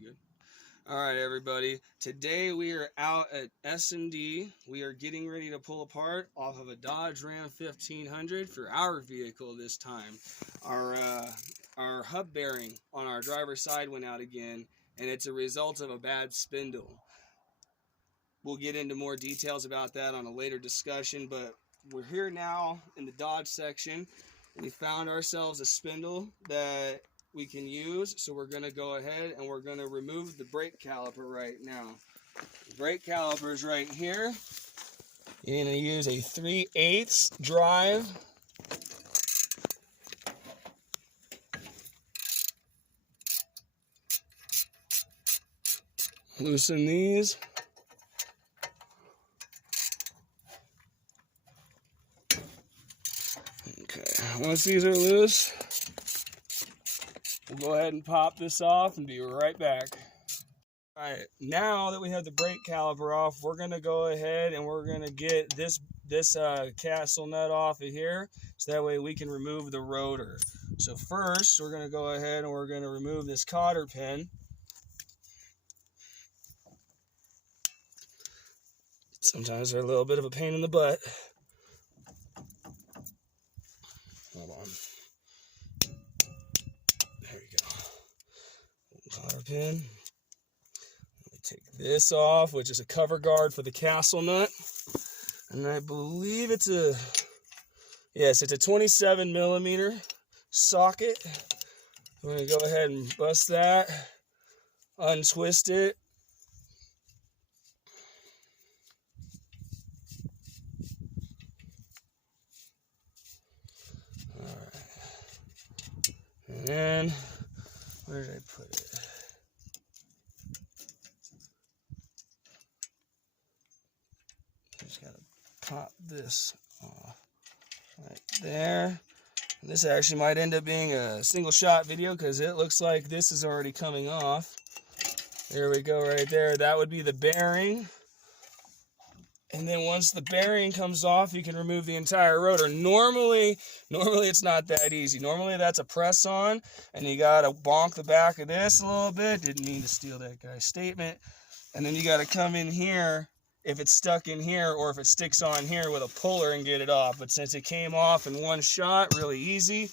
You good? All right, everybody. Today we are out at S&D. We are getting ready to pull apart off of a Dodge Ram 1500 for our vehicle this time. Our hub bearing on our driver's side went out again, and it's a result of a bad spindle. We'll get into more details about that on a later discussion, but we're here now in the Dodge section. We found ourselves a spindle that we can use, so we're going to go ahead and we're going to remove the brake caliper right now. The brake caliper is right here. You're going to use a 3/8 drive. Loosen these. Okay, once these are loose, we'll go ahead and pop this off and be right back. All right, now that we have the brake caliper off, we're going to go ahead and we're going to get this castle nut off of here, so that way we can remove the rotor. So first, we're going to go ahead and we're going to remove this cotter pin. Sometimes they're a little bit of a pain in the butt. Hold on. There you go. Cotter pin. Let me take this off, which is a cover guard for the castle nut. And I believe it's a 27 millimeter socket. We're going to go ahead and bust that, untwist it. And then, where did I put it? Just gotta pop this off right there. And this actually might end up being a single shot video because it looks like this is already coming off. There we go, right there. That would be the bearing. And then once the bearing comes off, you can remove the entire rotor. Normally it's not that easy. Normally that's a press on, and you gotta bonk the back of this a little bit. Didn't mean to steal that guy's statement. And then you gotta come in here, if it's stuck in here, or if it sticks on here with a puller and get it off. But since it came off in one shot, really easy.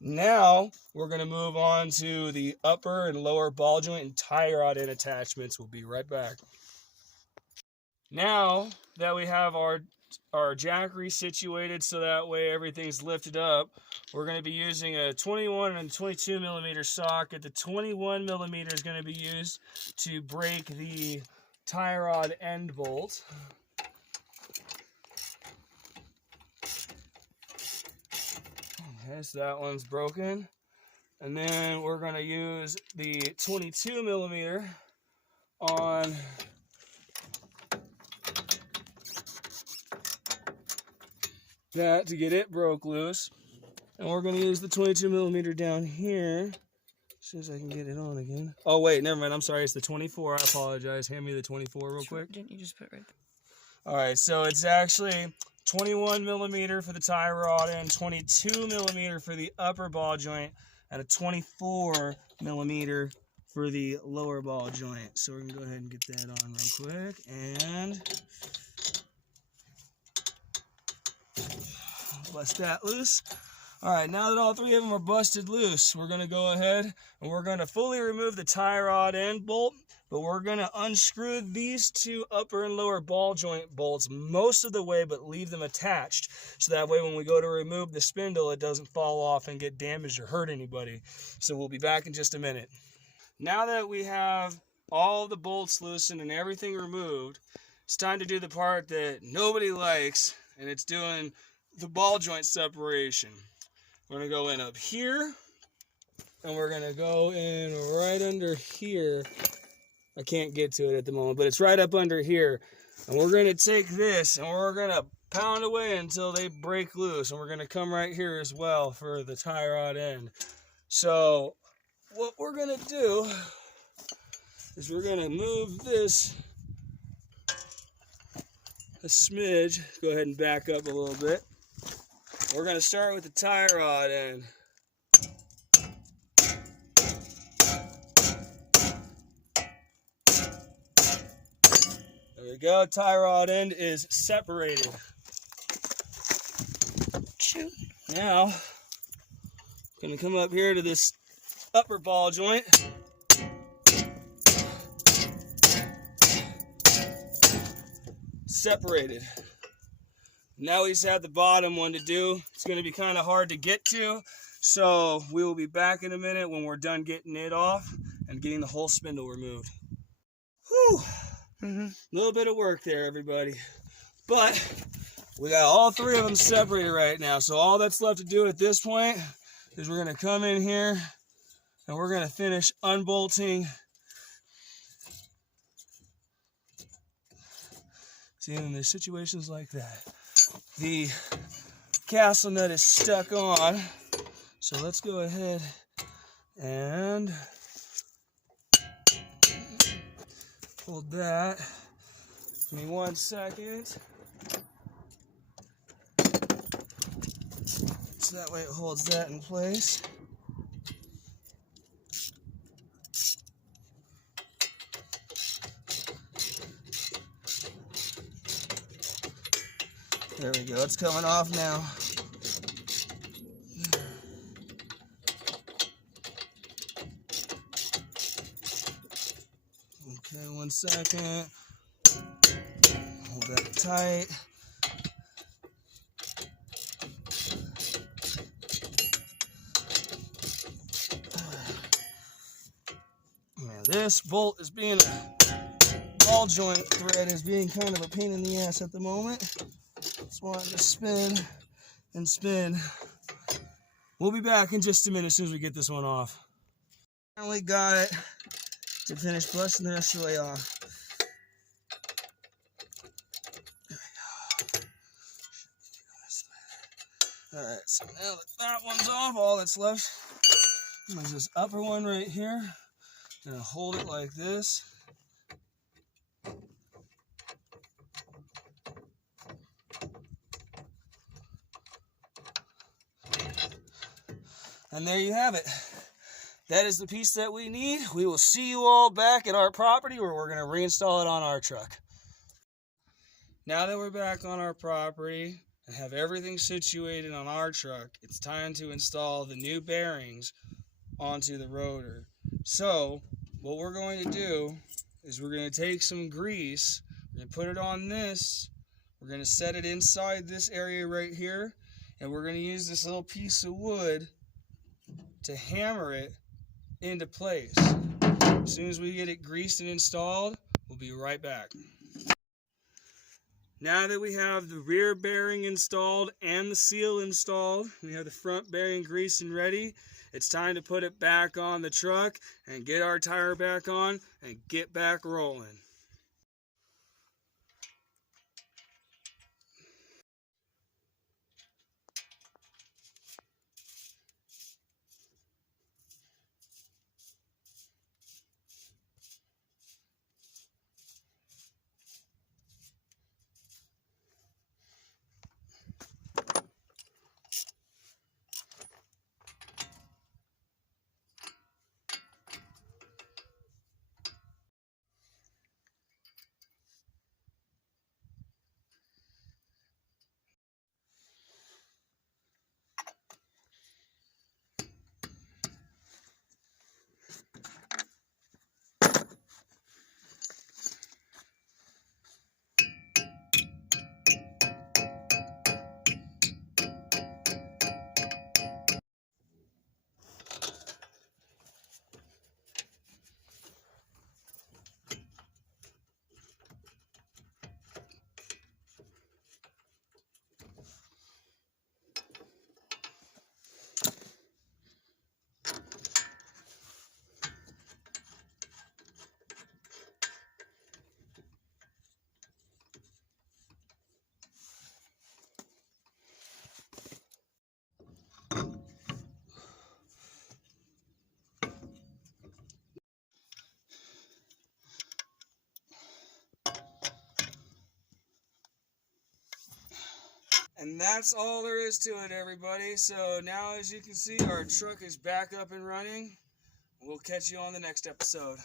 Now we're gonna move on to the upper and lower ball joint and tie rod end attachments. We'll be right back. Now that we have our jack resituated so that way everything's lifted up, we're going to be using a 21 and 22 millimeter socket. The 21 millimeter is going to be used to break the tie rod end bolt. Okay, so that one's broken. And then we're going to use the 22 millimeter on that to get it broke loose. And we're going to use the 22 millimeter down here as soon as I can get it on again. Oh wait, never mind, I'm sorry, it's the 24. I apologize. Hand me the 24 real quick. Didn't you just put it right there? All right, so it's actually 21 millimeter for the tie rod end, 22 millimeter for the upper ball joint, and a 24 millimeter for the lower ball joint. So we're going to go ahead and get that on real quick. And bust that loose. All right, now that all three of them are busted loose, we're going to go ahead and we're going to fully remove the tie rod end bolt, but we're going to unscrew these two upper and lower ball joint bolts most of the way, but leave them attached, so that way when we go to remove the spindle, it doesn't fall off and get damaged or hurt anybody. So we'll be back in just a minute. Now that we have all the bolts loosened and everything removed, it's time to do the part that nobody likes, and it's doing the ball joint separation. We're going to go in up here, and we're going to go in right under here. I can't get to it at the moment, but it's right up under here. And we're going to take this and we're going to pound away until they break loose. And we're going to come right here as well for the tie rod end. So what we're going to do is we're going to move this a smidge. Go ahead and back up a little bit. We're going to start with the tie rod end. go. Tie rod end is separated. Shoot. Now, gonna come up here to this upper ball joint. Separated. Now we just have the bottom one to do. It's gonna be kind of hard to get to, so we will be back in a minute when we're done getting it off and getting the whole spindle removed. Whew. Little bit of work there, everybody. But we got all three of them separated right now. So all that's left to do at this point is we're gonna come in here and we're gonna finish unbolting. See, and there's situations like that. The castle nut is stuck on. So let's go ahead and hold that. Give me 1 second. So that way it holds that in place. There we go, it's coming off now. Okay, 1 second. Hold that tight. Man, this bolt is being, ball joint thread is being kind of a pain in the ass at the moment. Just want to spin and spin. We'll be back in just a minute as soon as we get this one off. Finally got it to finish busting the rest of the way off. There we go. Alright, so now that that one's off, all that's left is this upper one right here. Gonna hold it like this. And there you have it. That is the piece that we need. We will see you all back at our property where we're going to reinstall it on our truck. Now that we're back on our property and have everything situated on our truck, it's time to install the new bearings onto the rotor. So what we're going to do is we're going to take some grease, we're going to put it on this, we're going to set it inside this area right here, and we're going to use this little piece of wood to hammer it into place. As soon as we get it greased and installed, we'll be right back. Now that we have the rear bearing installed and the seal installed, we have the front bearing greased and ready, it's time to put it back on the truck and get our tire back on and get back rolling. And that's all there is to it, everybody. So now, as you can see, our truck is back up and running. We'll catch you on the next episode.